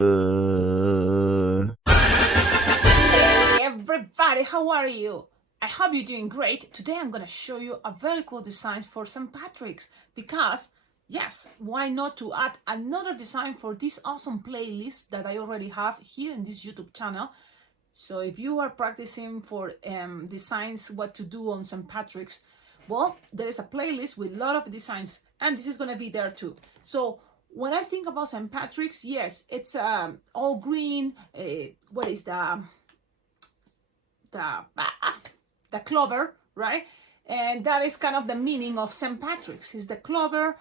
Hey everybody, how are you? I hope you're doing great. Today I'm gonna show you a very cool design for St. Patrick's because yes, why not to add another design for this awesome playlist that I already have here in this YouTube channel. So if you are practicing for designs, what to do on St. Patrick's, well, there is a playlist with a lot of designs and this is gonna be there too. So when I think about St. Patrick's, yes, it's all green. What is the clover, right? And that is kind of the meaning of St. Patrick's, is the clover.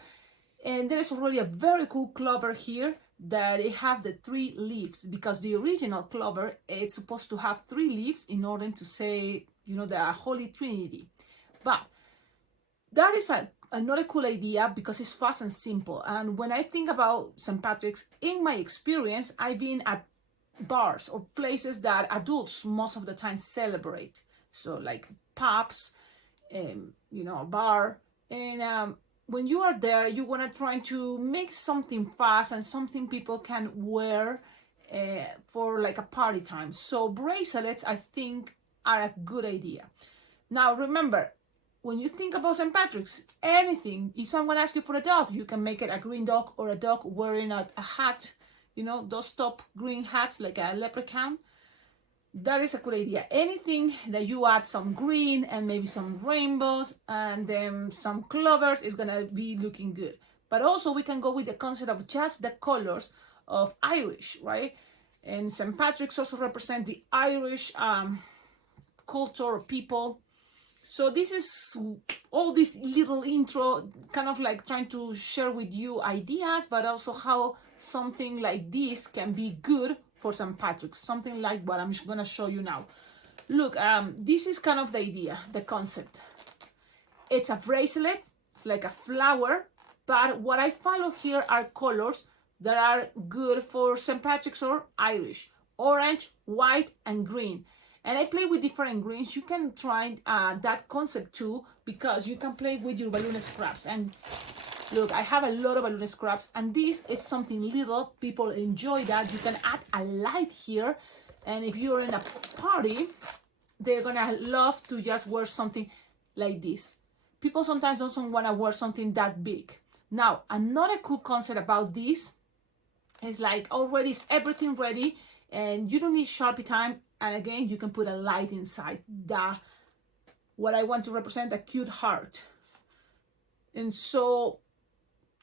And there is already a very cool clover here that it have the 3 leaves, because the original clover is supposed to have 3 leaves in order to say, you know, the Holy Trinity. But that is another cool idea because it's fast and simple. And when I think about St. Patrick's, in my experience, I've been at bars or places that adults most of the time celebrate. So like pubs, you know, a bar. And when you are there, you want to try to make something fast and something people can wear for like a party time. So bracelets, I think, are a good idea. Now, remember, when you think about St. Patrick's, anything, if someone asks you for a dog, you can make it a green dog or a dog wearing a hat, you know, those top green hats like a leprechaun. That is a good idea. Anything that you add some green and maybe some rainbows and then some clovers is gonna be looking good. But also we can go with the concept of just the colors of Irish, right? And St. Patrick's also represent the Irish culture or people. So this is all this little intro, kind of like trying to share with you ideas, but also how something like this can be good for St. Patrick's, something like what I'm gonna show you now. Look, this is kind of the idea, the concept. It's a bracelet, it's like a flower, but what I follow here are colors that are good for St. Patrick's or Irish: orange, white, and green. And I play with different greens. You can try that concept too, because you can play with your balloon scraps. And look, I have a lot of balloon scraps, and this is something little. People enjoy that. You can add a light here, and if you're in a party, they're gonna love to just wear something like this. People sometimes don't want to wear something that big. Now, another cool concept about this is like already is everything ready, and you don't need Sharpie time. And again, you can put a light inside what I want to represent, a cute heart. And so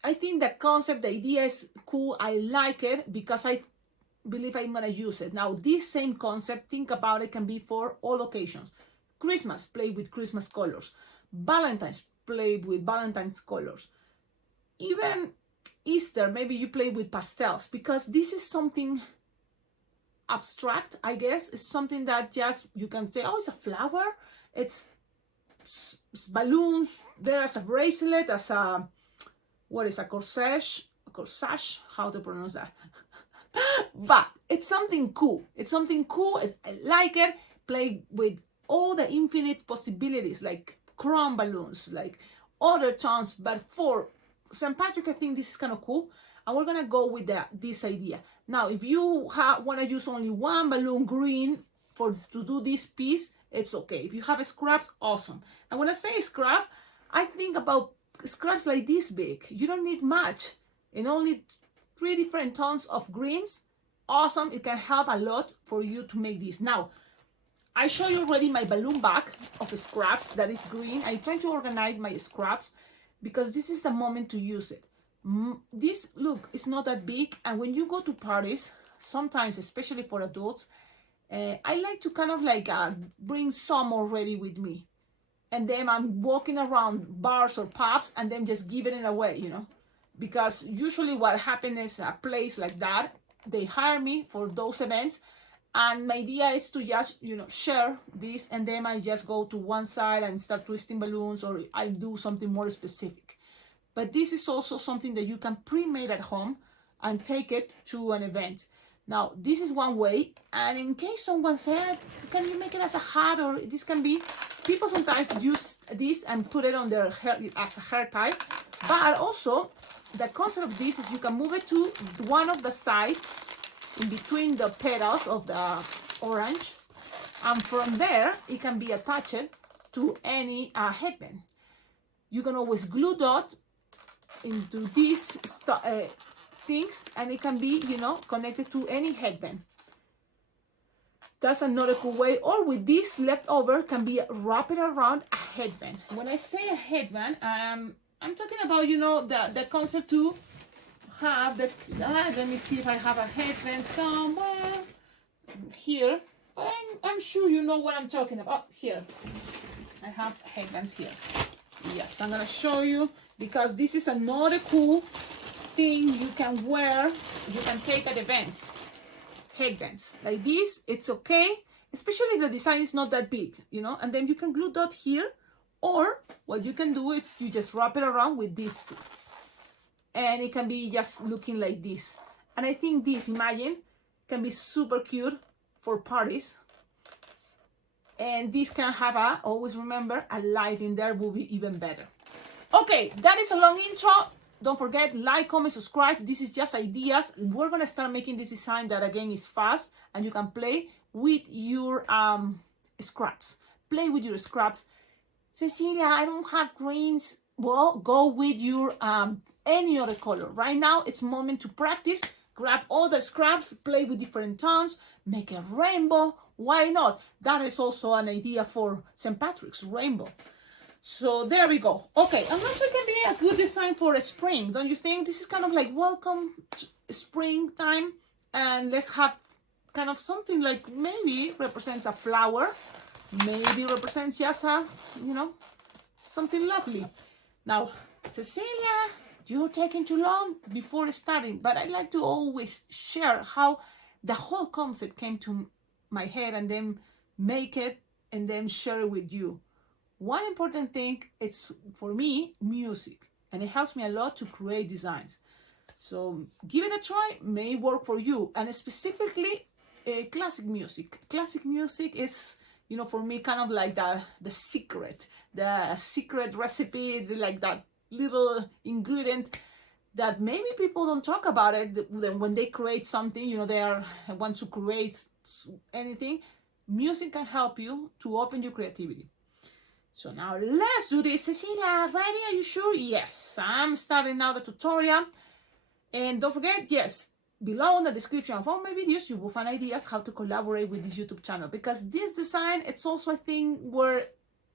I think the concept, the idea is cool. I like it because I believe I'm gonna use it. Now, this same concept, think about it, can be for all occasions. Christmas, play with Christmas colors. Valentine's, play with Valentine's colors. Even Easter, maybe you play with pastels, because this is something abstract, I guess. It's something that just you can say, oh, it's a flower, it's balloons, there's a bracelet, as a, what is a corsage, how to pronounce that? But it's something cool. It's something cool. I like it. Play with all the infinite possibilities, like chrome balloons, like other tones. But for St. Patrick, I think this is kind of cool, and we're gonna go with this idea. Now, if you want to use only one balloon green to do this piece, it's okay. If you have scraps, awesome. And when I say scrap, I think about scraps like this big. You don't need much. And only 3 different tones of greens, awesome. It can help a lot for you to make this. Now, I show you already my balloon bag of scraps that is green. I try to organize my scraps because this is the moment to use it. This, look, is not that big, and when you go to parties, sometimes, especially for adults, I like to kind of like bring some already with me, and then I'm walking around bars or pubs and then just giving it away, you know, because usually what happens is a place like that, they hire me for those events, and my idea is to just, you know, share this, and then I just go to one side and start twisting balloons, or I do something more specific. But this is also something that you can pre-made at home and take it to an event. Now, this is one way, and in case someone said, can you make it as a hat, or this can be, people sometimes use this and put it on their hair as a hair tie, but also the concept of this is you can move it to one of the sides in between the petals of the orange. And from there, it can be attached to any headband. You can always glue dot into these things, and it can be, you know, connected to any headband. That's another cool way. Or with this leftover can be wrapped around a headband. When I say a headband, I'm talking about, you know, the concept to have the, let me see if I have a headband somewhere here, but I'm sure you know what I'm talking about. Here, I have headbands here. Yes, I'm gonna show you, because this is another cool thing you can wear, you can take at events. Headbands like this, it's okay, especially if the design is not that big, you know, and then you can glue dot here, or what you can do is you just wrap it around with this, and it can be just looking like this. And I think this, imagine, can be super cute for parties. And this can have a, always remember, a light in there will be even better. Okay, that is a long intro. Don't forget, like, comment, subscribe. This is just ideas. We're gonna start making this design that again is fast, and you can play with your scraps. Play with your scraps. Cecilia, I don't have greens. Well, go with your any other color. Right now, it's moment to practice. Grab all the scraps, play with different tones, make a rainbow. Why not? That is also an idea for St. Patrick's, rainbow. So there we go. Okay, and also it can be a good design for a spring, don't you think? This is kind of like welcome to springtime, and let's have kind of something like maybe represents a flower, maybe represents just a, you know, something lovely. Now, Cecilia, you're taking too long before starting, but I like to always share how the whole concept came to my head and then make it and then share it with you. One important thing, it's for me, music, and it helps me a lot to create designs. So give it a try, may work for you, and specifically classic music. Classic music is, you know, for me kind of like the secret recipe, like that little ingredient that maybe people don't talk about it when they create something, you know, they want to create anything. Music can help you to open your creativity. So now let's do this. Cecilia, ready? Are you sure? Yes, I'm starting now the tutorial. And don't forget, yes, below in the description of all my videos, you will find ideas how to collaborate with this YouTube channel. Because this design, it's also a thing where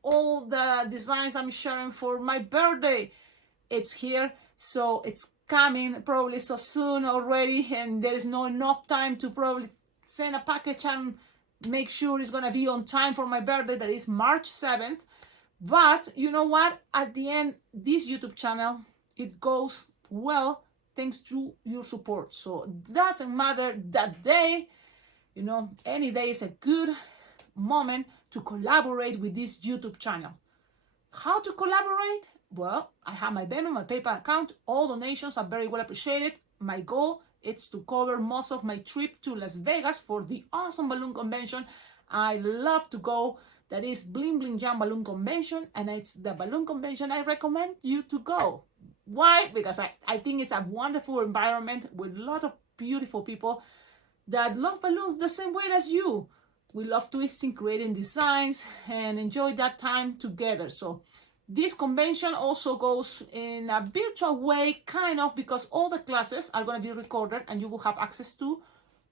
all the designs I'm sharing for my birthday, it's here. So it's coming probably so soon already. And there is no enough time to probably send a package and make sure it's going to be on time for my birthday. That is March 7th. But you know what? At the end, this YouTube channel, it goes well thanks to your support. So it doesn't matter that day, you know, any day is a good moment to collaborate with this YouTube channel. How to collaborate? Well, I have my Venmo, my PayPal account. All donations are very well appreciated. My goal is to cover most of my trip to Las Vegas for the awesome balloon convention. I love to go. That is Bling Bling Jam Balloon Convention, and it's the balloon convention I recommend you to go. Why? Because I think it's a wonderful environment with a lot of beautiful people that love balloons the same way as you. We love twisting, creating designs, and enjoy that time together. So this convention also goes in a virtual way, kind of, because all the classes are going to be recorded and you will have access to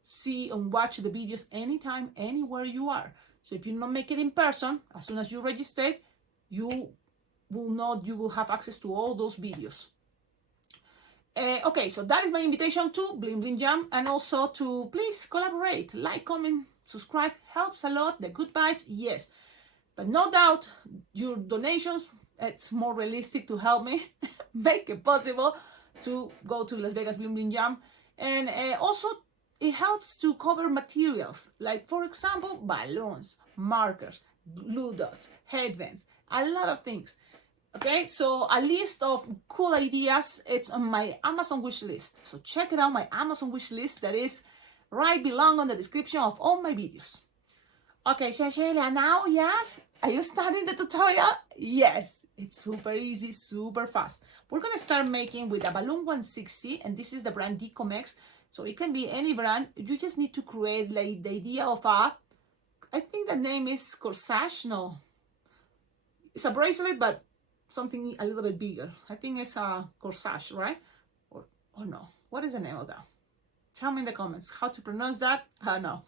see and watch the videos anytime, anywhere you are. So if you not make it in person, as soon as you register, you will have access to all those videos. Okay, so that is my invitation to Bling Bling Jam, and also to please collaborate, like, comment, subscribe, helps a lot. The good vibes, yes, but no doubt your donations, it's more realistic to help me make it possible to go to Las Vegas Bling Bling Jam, and also it helps to cover materials, like, for example, balloons, markers, glue dots, headbands, a lot of things. Okay, so a list of cool ideas, it's on my Amazon wish list. So check it out, my Amazon wish list, that is right below on the description of all my videos. Okay, Cecilia, now, yes? Are you starting the tutorial? Yes, it's super easy, super fast. We're gonna start making with a balloon 160, and this is the brand Decomex. So it can be any brand. You just need to create like the idea of a, I think the name is Corsage. No, it's a bracelet, but something a little bit bigger. I think it's a Corsage, right? Or no, what is the name of that? Tell me in the comments how to pronounce that. I don't know.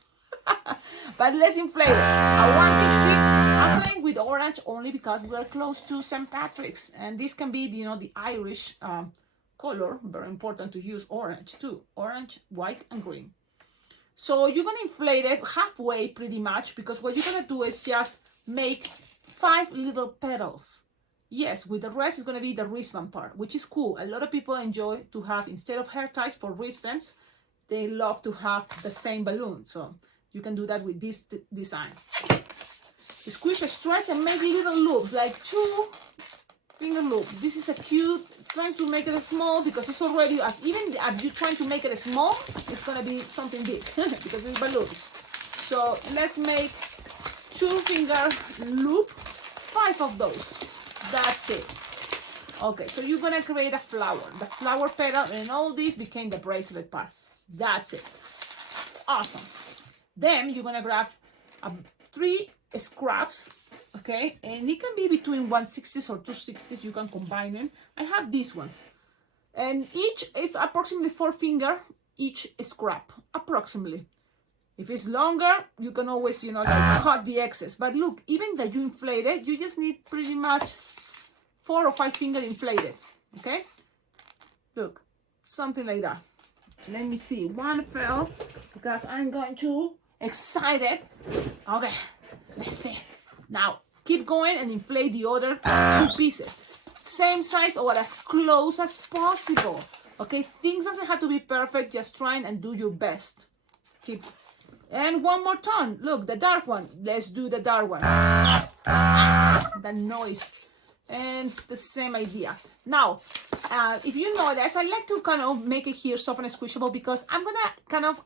But let's inflate it. A 160. I'm playing with orange only because we're close to St. Patrick's, and this can be, you know, the Irish color. Very important to use orange too. Orange, white, and green. So you're gonna inflate it halfway pretty much, because what you're gonna do is just make 5 little petals. Yes, with the rest is gonna be the wristband part, which is cool. A lot of people enjoy to have, instead of hair ties for wristbands, they love to have the same balloon. So you can do that with this design. Squish, stretch, and make little loops, like 2 finger loops. This is a cute, trying to make it small because it's already, even as you're trying to make it small, it's gonna be something big because it's balloons. So let's make 2 finger loop, 5 of those. That's it. Okay, so you're gonna create a flower. The flower petal and all this became the bracelet part. That's it. Awesome. Then you're gonna grab 3 scraps, okay, and it can be between 1/60 or 2/60. You can combine them. I have these ones, and each is approximately 4 finger each scrap, approximately. If it's longer, you can always, you know, like cut the excess. But look, even that you inflate it, you just need pretty much 4 or 5 finger inflated, okay? Look, something like that. Let me see. One fell because I'm going to excited. Okay, let's see. Now keep going and inflate the other 2 pieces, same size or as close as possible. Okay, things doesn't have to be perfect. Just try and do your best. Keep. And one more turn. Look, the dark one. Let's do the dark one. The noise. And it's the same idea. Now, if you notice, I like to kind of make it here soft and squishable, because I'm gonna kind of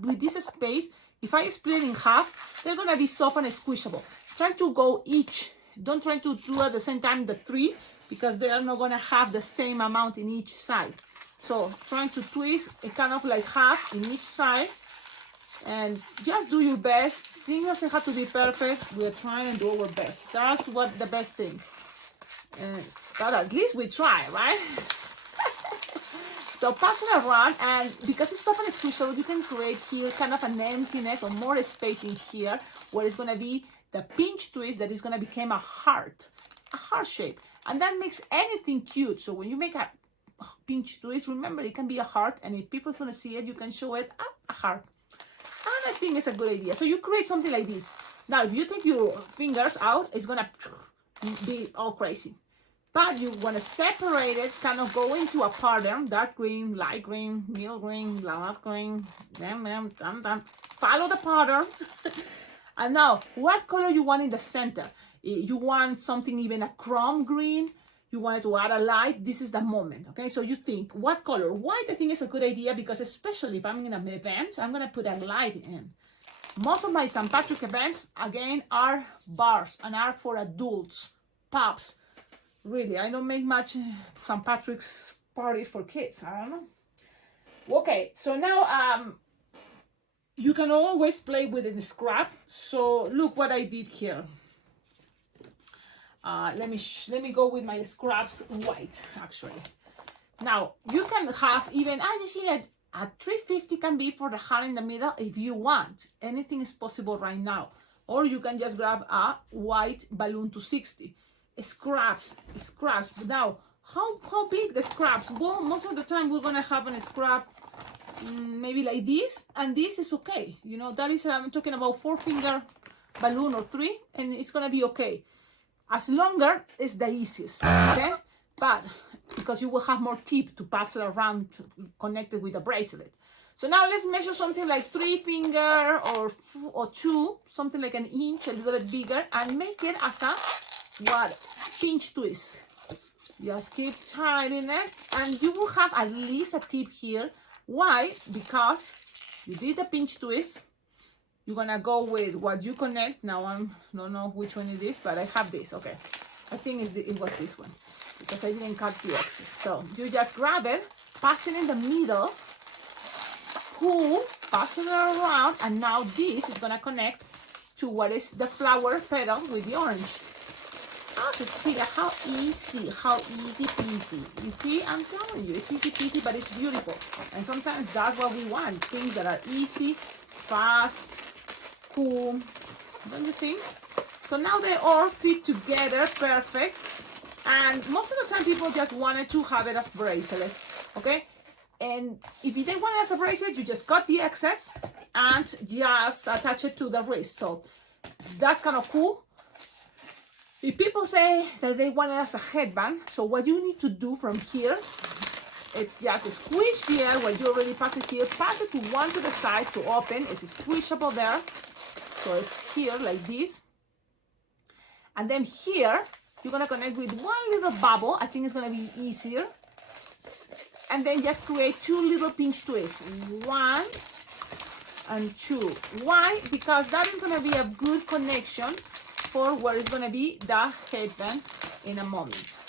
with this space, if I split in half, they're gonna be soft and squishable. Try to go each. Don't try to do at the same time the 3, because they are not gonna have the same amount in each side. So trying to twist it kind of like half in each side, and just do your best. Things doesn't have to be perfect. We're trying to do our best. That's what the best thing. But at least we try, right? So pass it around, and because it's soft and squishable, you can create here kind of an emptiness or more space in here where it's gonna be the pinch twist that is gonna become a heart shape, and that makes anything cute. So when you make a pinch twist, remember it can be a heart, and if people's gonna see it, you can show it a heart. And I think it's a good idea. So you create something like this. Now, if you take your fingers out, it's gonna be all crazy. But you want to separate it, kind of go into a pattern, dark green, light green, middle green, light green, follow the pattern. And now, what color you want in the center? You want something even a chrome green, you want to add a light, this is the moment, okay? So you think, what color? White, I think is a good idea, because especially if I'm in an event, I'm gonna put a light in. Most of my St. Patrick events, again, are bars and are for adults, pubs. Really, I don't make much St. Patrick's parties for kids. I don't know. Okay, so now you can always play with the scrap. So look what I did here. Let me go with my scraps white, actually. Now you can have even Cecilia, a 350 can be for the heart in the middle if you want. Anything is possible right now. Or you can just grab a white balloon 260. Scraps. Now, how big the scraps? Well, most of the time we're gonna have a scrap maybe like this, and this is okay. You know, that is, I'm talking about 4 finger balloon or 3, and it's gonna be okay. As longer is the easiest, okay? But because you will have more tip to pass it around connected with the bracelet. So now let's measure something like 3 finger or 2, something like an inch, a little bit bigger, and make it as a pinch twist. Just keep tightening it, and you will have at least a tip here. Why? Because you did the pinch twist. You're gonna go with what you connect. Now I don't know which one it is, but I have this. Okay, I think it was this one, because I didn't cut the excess. So you just grab it, pass it in the middle, pull, pass it around, and now this is gonna connect to what is the flower petal with the orange. Oh, Cecilia, how easy peasy. You see, I'm telling you, it's easy peasy, but it's beautiful. And sometimes that's what we want, things that are easy, fast, cool, don't you think? So now they all fit together perfect. And most of the time people just wanted to have it as bracelet, okay? And if you didn't want it as a bracelet, you just cut the excess and just attach it to the wrist. So that's kind of cool. If people say that they want it as a headband, so what you need to do from here, it's just squish the air where you already pass it here, pass it to one to the side to open. It's squishable there. So it's here like this. And then here, you're gonna connect with one little bubble. I think it's gonna be easier. And then just create two little pinch twists. 1 and 2. Why? Because that is gonna be a good connection for where it's gonna be the headband in a moment.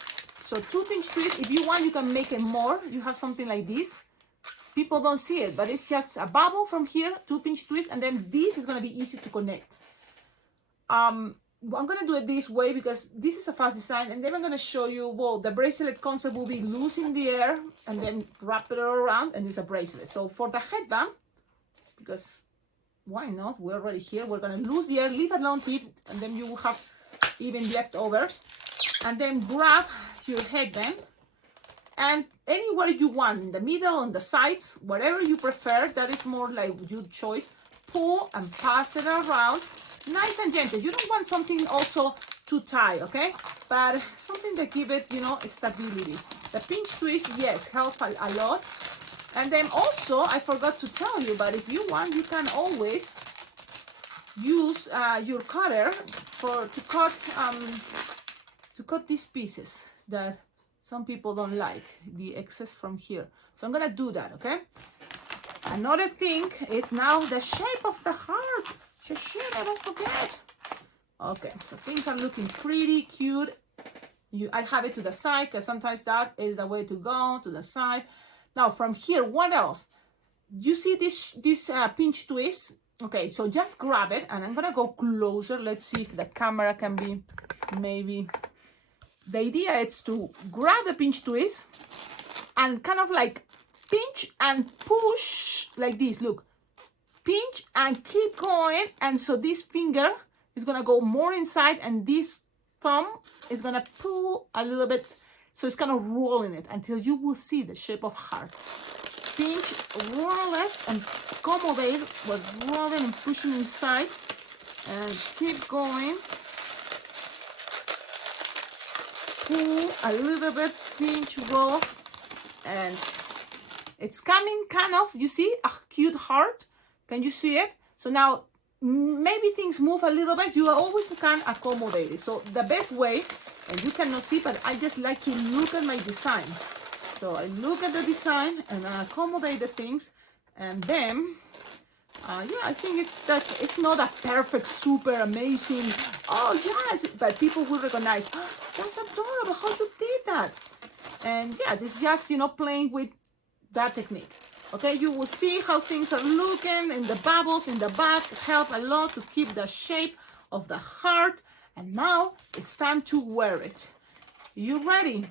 So 2 pinch twists. If you want, you can make it more. You have something like this. People don't see it, but it's just a bubble from here, 2 pinch twists, and then this is gonna be easy to connect. I'm gonna do it this way because this is a fast design, and then I'm gonna show you, well, the bracelet concept will be loose in the air and then wrap it around and it's a bracelet. So for the headband, because why not? We're already here. We're gonna lose the air, leave a long tip, and then you will have even left over. And then grab your headband and anywhere you want, in the middle, on the sides, whatever you prefer, that is more like your choice. Pull and pass it around. Nice and gentle. You don't want something also too tight, okay? But something that give it, you know, stability. The pinch twist, yes, help a lot. And then also, I forgot to tell you, but if you want, you can always use your cutter to cut these pieces that some people don't like, the excess from here. So I'm gonna do that, okay? Another thing is now the shape of the heart. Shit, don't forget. Okay, so things are looking pretty cute. I have it to the side because sometimes that is the way to go, to the side. Now from here, what else? You see this pinch twist? Okay, so just grab it, and I'm gonna go closer. Let's see if the camera can be maybe. The idea is to grab the pinch twist and kind of like pinch and push like this. Look. Pinch and keep going, and so this finger is gonna go more inside, and this thumb is gonna pull a little bit, so it's kind of rolling it until you will see the shape of heart. Pinch, roll it, and accommodate what's rolling and pushing inside, and keep going. Pull a little bit, pinch, roll, and it's coming kind of, you see, a cute heart. Can you see it? So now, maybe things move a little bit. You always can accommodate it. So the best way, and you cannot see, but I just like to look at my design. So I look at the design and I accommodate the things. And then, yeah, I think it's not a perfect, super amazing, oh yes, but people will recognize, oh, that's adorable, how you did that. And yeah, it's just, you know, playing with that technique. Okay, you will see how things are looking, and the bubbles in the back help a lot to keep the shape of the heart. And now it's time to wear it. You ready?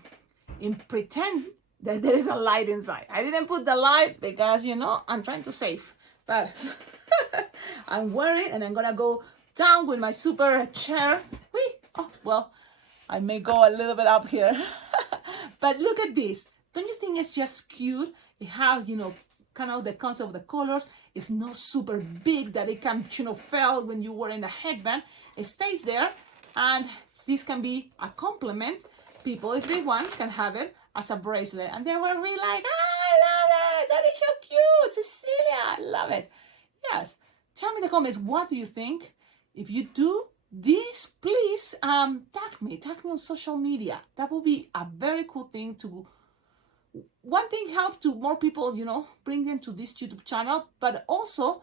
And pretend that there is a light inside. I didn't put the light because, you know, I'm trying to save. But I'm wearing, and I'm gonna go down with my super chair. Whee! Oh, well, I may go a little bit up here. But look at this. Don't you think it's just cute? It has, you know, kind of the concept of the colors. It's not super big that it can, you know, fail when you wear in a headband. It stays there, and this can be a complement. People, if they want, can have it as a bracelet, and they were really like, I love it, that is so cute, Cecilia, I love it. Yes, tell me in the comments, what do you think? If you do this, please tag me on social media. That would be a very cool thing to. One thing help to more people, you know, bring them to this YouTube channel, but also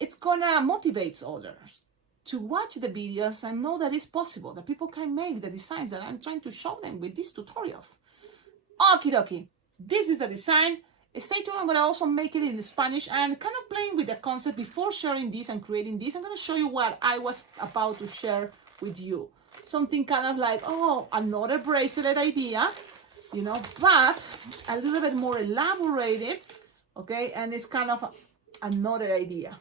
it's gonna motivate others to watch the videos and know that it's possible, that people can make the designs that I'm trying to show them with these tutorials. Okie dokie, this is the design. Stay tuned. I'm going to also make it in Spanish and kind of playing with the concept before sharing this and creating this. I'm going to show you what I was about to share with you. Something kind of like, oh, another bracelet idea, you know, but a little bit more elaborated, okay? And it's kind of another idea,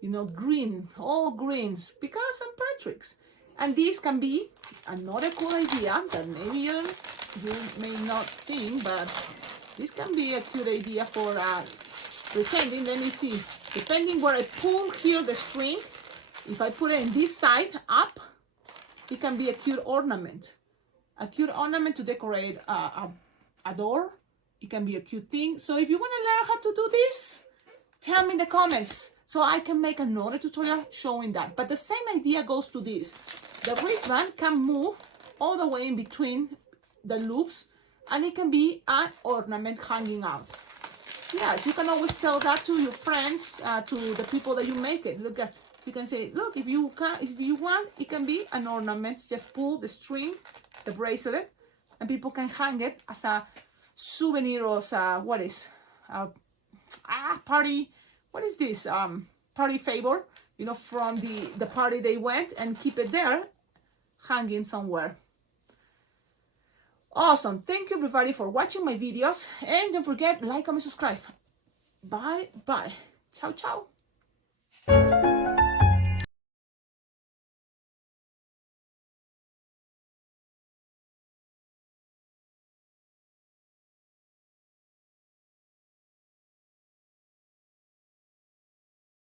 you know, green, all greens, because St. Patrick's. And this can be another cool idea that maybe you may not think, but this can be a cute idea for pretending. Let me see. Depending where I pull here the string, if I put it in this side up, it can be a cute ornament. A cute ornament to decorate a door. It can be a cute thing. So if you want to learn how to do this, tell me in the comments so I can make another tutorial showing that. But the same idea goes to this. The wristband can move all the way in between the loops, and it can be an ornament hanging out. Yes, you can always tell that to your friends, to the people that you make it. Look at, you can say, look, if you want, it can be an ornament. Just pull the string, the bracelet, and people can hang it as a souvenir or as a, what is, party, what is this, party favor, you know, from the party they went, and keep it there, hanging somewhere. Awesome. Thank you everybody for watching my videos, and don't forget, like, comment, subscribe. Bye bye. Ciao ciao.